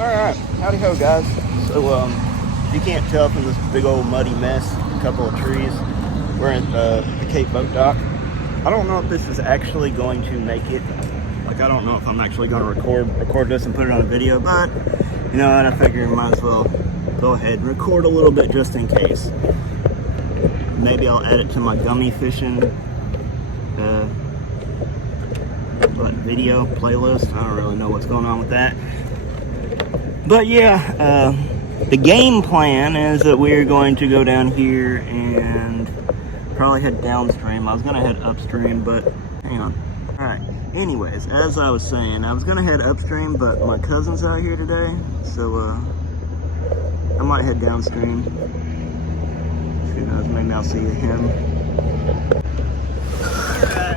Alright, howdy ho guys. So if you can't tell from this big old muddy mess, a couple of trees, we're at the Cape Boat Dock. I don't know if this is actually going to make it. Like, I don't know if I'm actually going to record this and put it on a video, but you know what, I figure I might as well go ahead and record a little bit just in case. Maybe I'll add it to my gummy fishing video playlist. I don't really know what's going on with that. But yeah, the game plan is that we're going to go down here and probably head downstream. I was going to head upstream, but hang on. Alright, anyways, as I was saying, I was going to head upstream, but my cousin's out here today, so I might head downstream. Who knows, maybe I'll see him. Alright.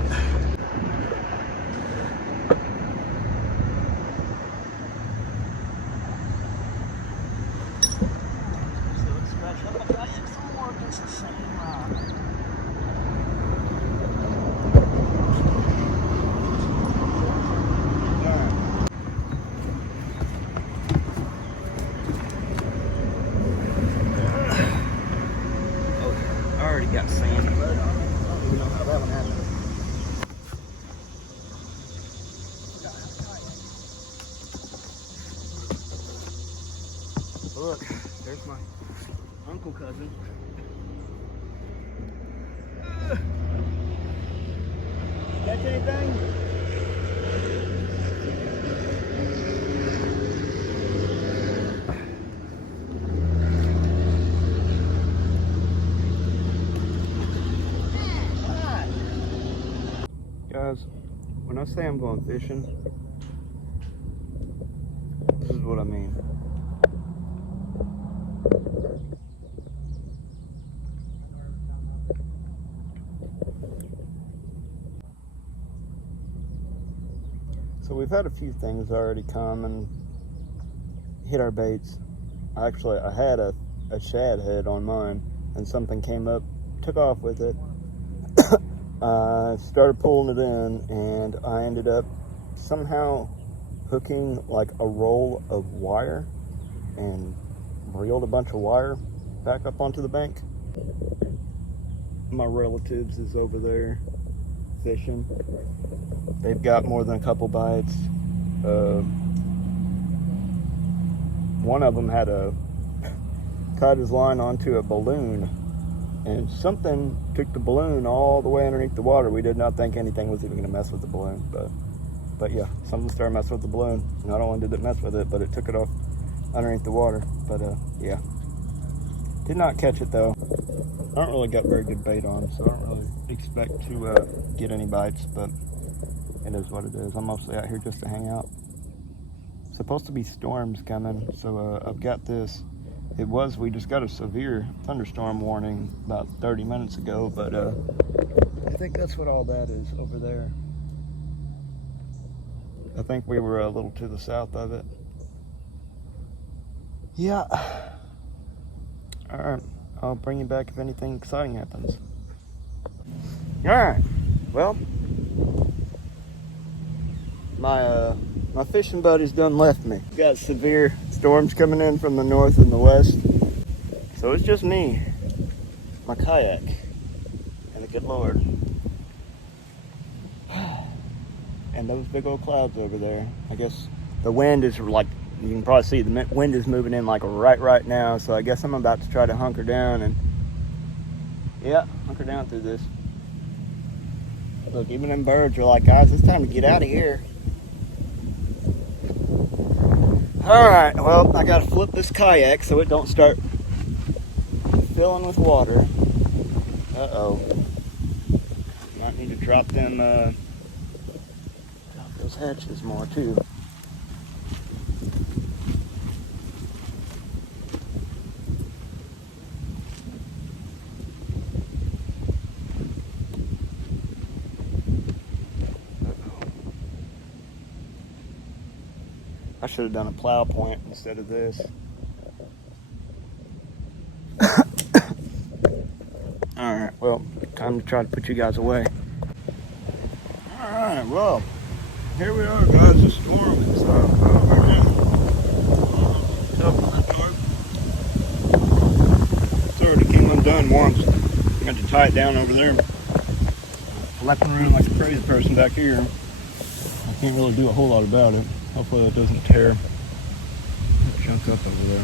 Got sand, but I don't even know how that one happened. Look, there's my uncle cousin. Catch anything? Guys, when I say I'm going fishing, this is what I mean. So we've had a few things already come and hit our baits. I had a shad head on mine, and something came up, took off with it. I started pulling it in, and I ended up somehow hooking like a roll of wire and reeled a bunch of wire back up onto the bank. My relatives is over there fishing. They've got more than a couple bites. One of them had tied his line onto a balloon, and something took the balloon all the way underneath the water. We did not think anything was even going to mess with the balloon, but yeah, something started messing with the balloon. Not only did it mess with it, but it took it off underneath the water. But yeah, did not catch it though. I don't really got very good bait on, so I don't really expect to get any bites, but it is what it is. I'm mostly out here just to hang out. Supposed to be storms coming, so I've got this. We just got a severe thunderstorm warning about 30 minutes ago, but I think that's what all that is over there. I think we were a little to the south of it. Yeah. Alright, I'll bring you back if anything exciting happens. Alright, well, my fishing buddies done left me. We've got severe storms coming in from the north and the west. So it's just me, my kayak, and the good Lord. And those big old clouds over there. I guess the wind is like, you can probably see the wind is moving in like right now. So I guess I'm about to try to hunker down and, yeah, hunker down through this. Look, even them birds are like, guys, it's time to get out of here. Alright, well, I gotta flip this kayak so it don't start filling with water. Uh-oh. Might need to drop those hatches more too. I should have done a plow point instead of this. Alright, well, time to try to put you guys away. Alright, well, here we are, guys, the storm and stuff. Oh, done once. I got to tie it down over there. Flapping around like a crazy person back here. I can't really do a whole lot about it. Hopefully it doesn't tear. Chunk up over there.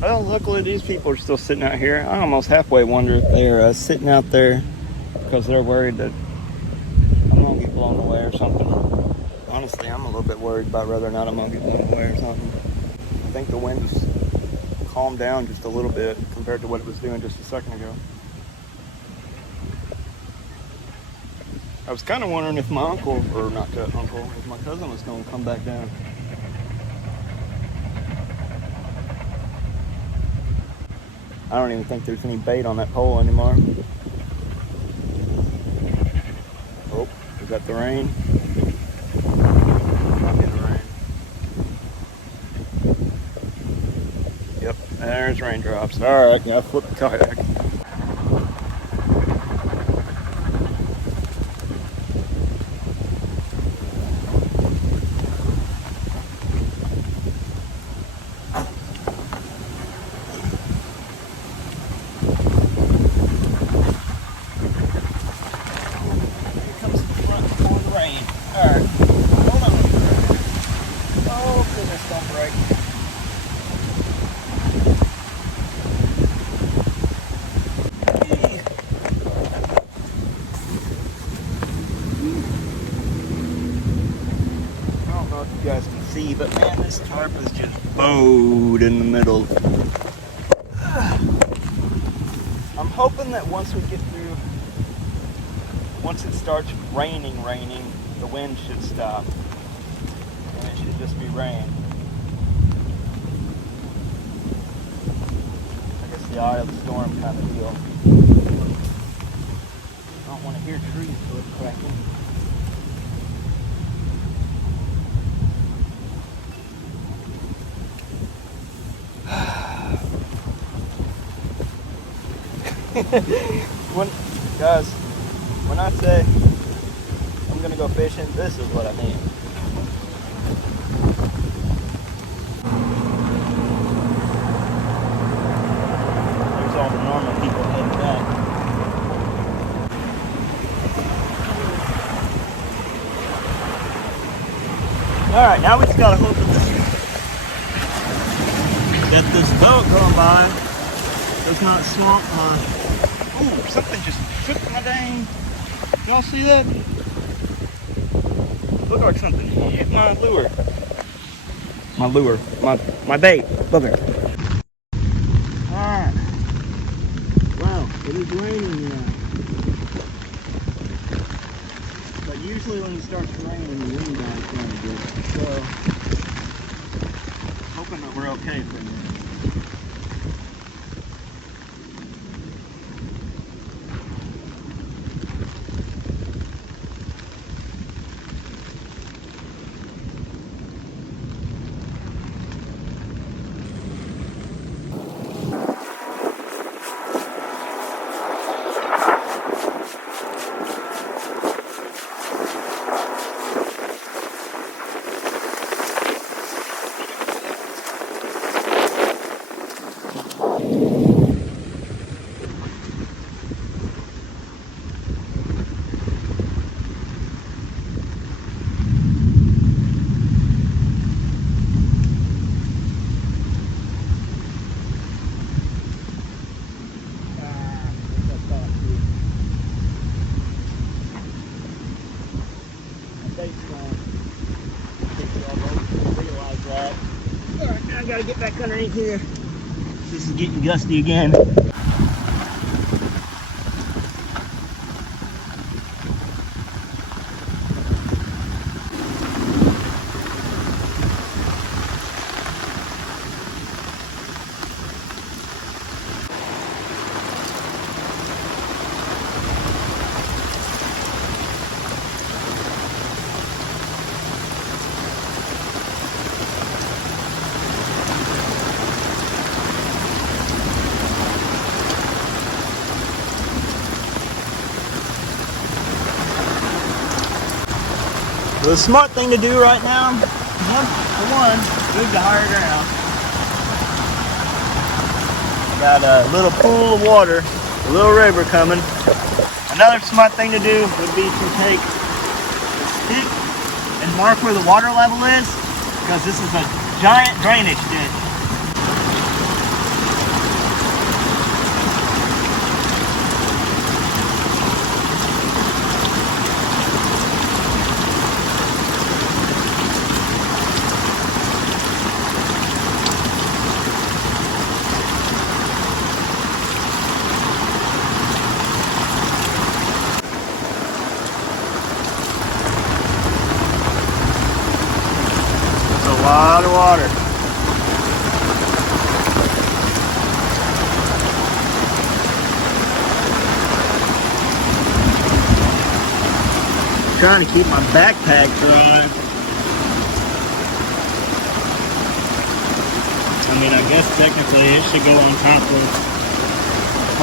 Well, luckily these people are still sitting out here. I almost halfway wonder if they're sitting out there because they're worried that I'm gonna get blown away or something. Honestly, I'm a little bit worried about whether or not I'm gonna get blown away or something. I think the wind has calmed down just a little bit compared to what it was doing just a second ago. I was kind of wondering if my uncle, or not uncle, if my cousin was going to come back down. I don't even think there's any bait on that pole anymore. Oh, is that the rain? Might be the rain. Yep, there's raindrops. All right, gotta flip the kayak. You guys can see, but man, this tarp is just bowed in the middle. I'm hoping that once we get through, once it starts raining, the wind should stop, and it should just be rain. I guess the eye of the storm kind of deal. I don't want to hear trees cracking. Guys, when I say I'm gonna go fishing, this is what I mean. There's all the normal people heading back. Alright, now we just gotta hope that this boat going by does not swamp my... Ooh, something just shook my dang... Y'all see that? Looked like something hit my lure. My bait. Look at it. Alright. Wow, it is raining now. But usually when it starts raining, the wind dies down a bit. So, hoping that we're okay for a minute. I gotta get back underneath here. This is getting gusty again. So the smart thing to do right now, for one, move to higher ground. Got a little pool of water, a little river coming. Another smart thing to do would be to take a stick and mark where the water level is, because this is a giant drainage ditch. A lot of water. I'm trying to keep my backpack dry. I mean, I guess technically it should go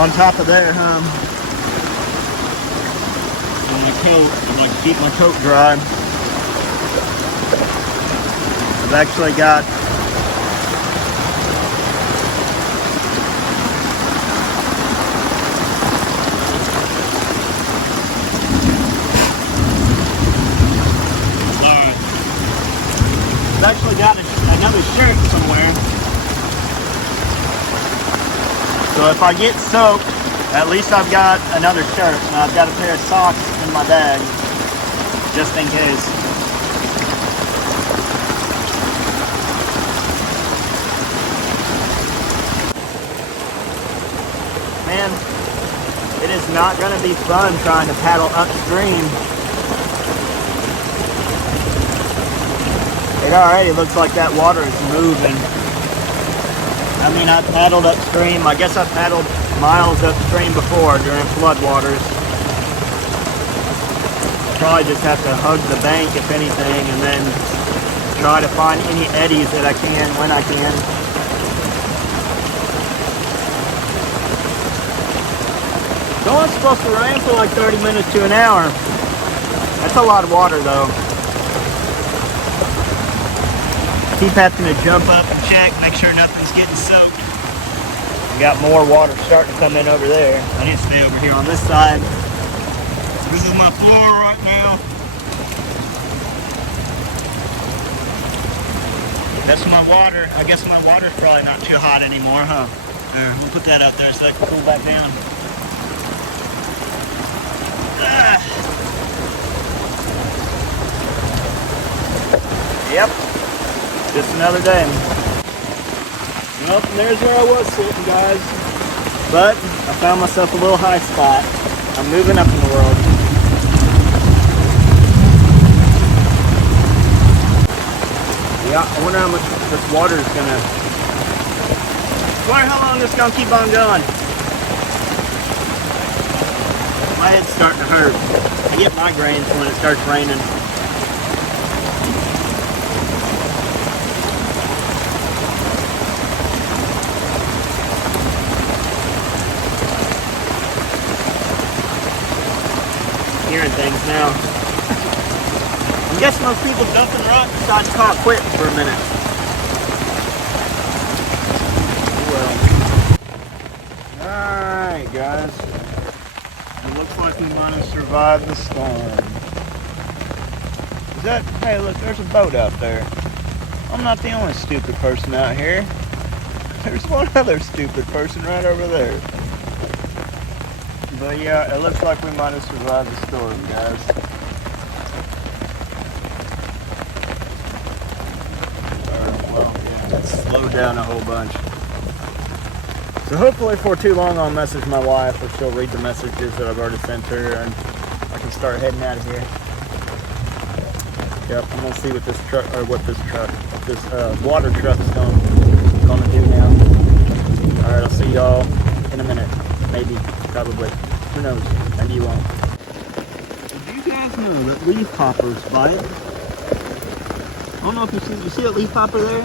on top of there, huh? On my coat, I'd like to keep my coat dry. I've actually got another shirt somewhere. So if I get soaked, at least I've got another shirt, and I've got a pair of socks in my bag, just in case. Man, it is not going to be fun trying to paddle upstream. It already looks like that water is moving. I mean, I paddled upstream. I guess I paddled miles upstream before during floodwaters. Probably just have to hug the bank, if anything, and then try to find any eddies that I can when I can. It's only supposed to rain for like 30 minutes to an hour. That's a lot of water though. Keep having to jump up and check, make sure nothing's getting soaked. We got more water starting to come in over there. I need to stay over here on this side. This is my floor right now. That's my water. I guess my water's probably not too hot anymore, huh? There, we'll put that out there so I can cool back down. Yep, just another day. Well, and there's where I was sitting, guys. But I found myself a little high spot. I'm moving up in the world. Yeah, I wonder how much this water is gonna. I wonder how long this is gonna keep on going. My head's starting to hurt. I get migraines when it starts raining. Hearing things now. I'm guessing those people dumping rock decide to call it quits for a minute. Well. Alright, guys. It looks like we might have survived the storm. Is that... Hey, look, there's a boat out there. I'm not the only stupid person out here. There's one other stupid person right over there. But yeah, it looks like we might have survived the storm, guys. Well, yeah, let's slow down a whole bunch. So hopefully for too long I'll message my wife, or she'll read the messages that I've already sent her, and I can start heading out of here. Yep, I'm gonna see what this truck, or what this water truck is gonna do now. All right, I'll see y'all in a minute, maybe, probably. Who knows? Maybe you won't. Did you guys know that leaf hoppers bite? I don't know if you see a leaf hopper there?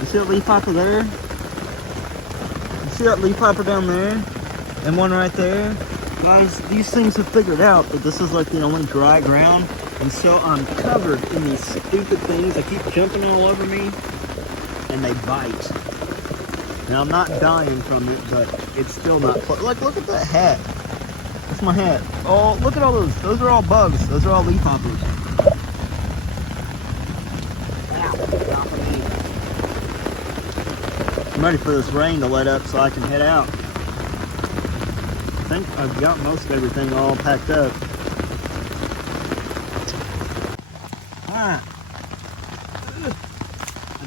You see a leaf hopper there? You see that leaf hopper down there? And one right there? Guys, these things have figured out that this is like the only dry ground And so I'm covered in these stupid things. They keep jumping all over me, and they bite. Now I'm not dying from it, but it's still not. Like, look at that hat. That's my hat. Oh, look at all those. Those are all bugs. Those are all leafhoppers. I'm ready for this rain to let up so I can head out. I think I've got most of everything all packed up. I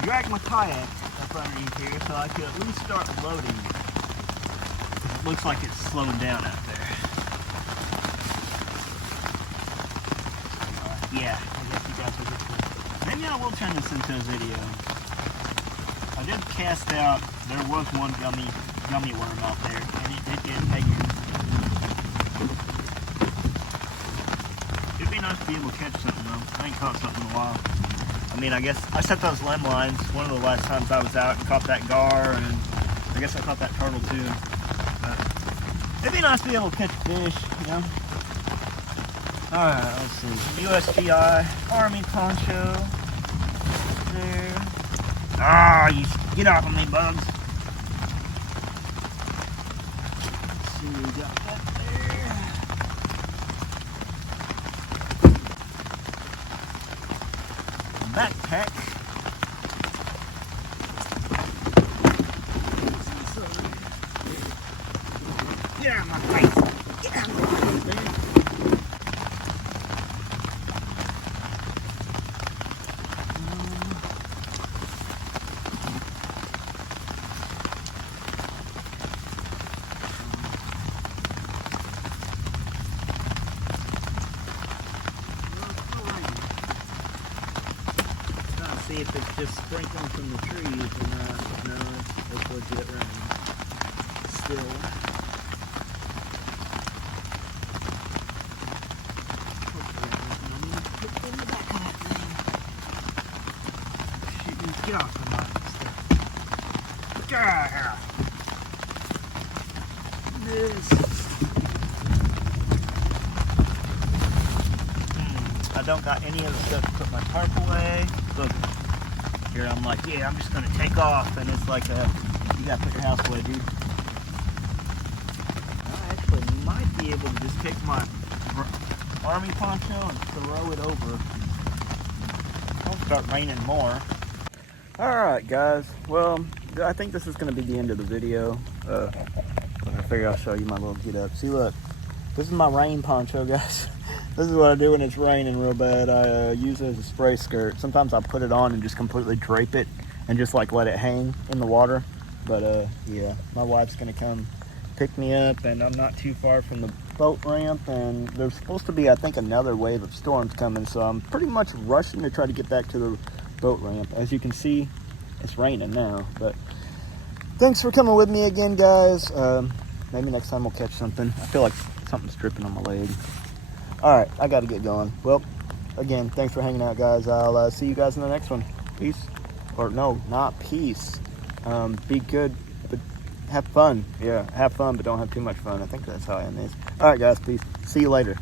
dragged my kayak up underneath here so I could at least start loading. It looks like it's slowing down out there. Yeah, I guess you guys will get to. Maybe I will turn this into a video. I did cast out, there was one gummy worm out there, and it did get taken. It'd be nice to be able to catch something though. I ain't caught something in a while. I mean, I guess I set those limb lines one of the last times I was out and caught that gar, and I guess I caught that turtle too. But it'd be nice to be able to catch fish, you know? Alright, let's see. USGI, Army poncho. There. Ah, you get off of me, bugs. Let's see, we got that there. Backpack. Get out of my face. Get out of my face, man. See if it's just sprinkling from the trees or not. No, it's legit rain. Still. Get off the line. Get out of here. This. I don't got any of the stuff to put my tarp away. Look. Here I'm like, yeah, I'm just gonna take off, and it's like, you gotta put your house away, dude. I actually might be able to just take my army poncho and throw it over. It'll start raining more. Alright guys, well, I think this is gonna be the end of the video. I figure I'll show you my little get up. See, look, this is my rain poncho, guys. This is what I do when it's raining real bad. I use it as a spray skirt. Sometimes I put it on and just completely drape it and just like let it hang in the water. But yeah, my wife's gonna come pick me up, and I'm not too far from the boat ramp, and there's supposed to be, I think, another wave of storms coming, so I'm pretty much rushing to try to get back to the boat ramp. As you can see, it's raining now, but thanks for coming with me again, guys. Maybe next time we'll catch something. I feel like something's dripping on my leg. Alright, I gotta get going. Well, again, thanks for hanging out, guys. I'll see you guys in the next one. Peace. Or no, not peace. Be good, but have fun. Yeah, have fun, but don't have too much fun. I think that's how I end this. Alright, guys, peace. See you later.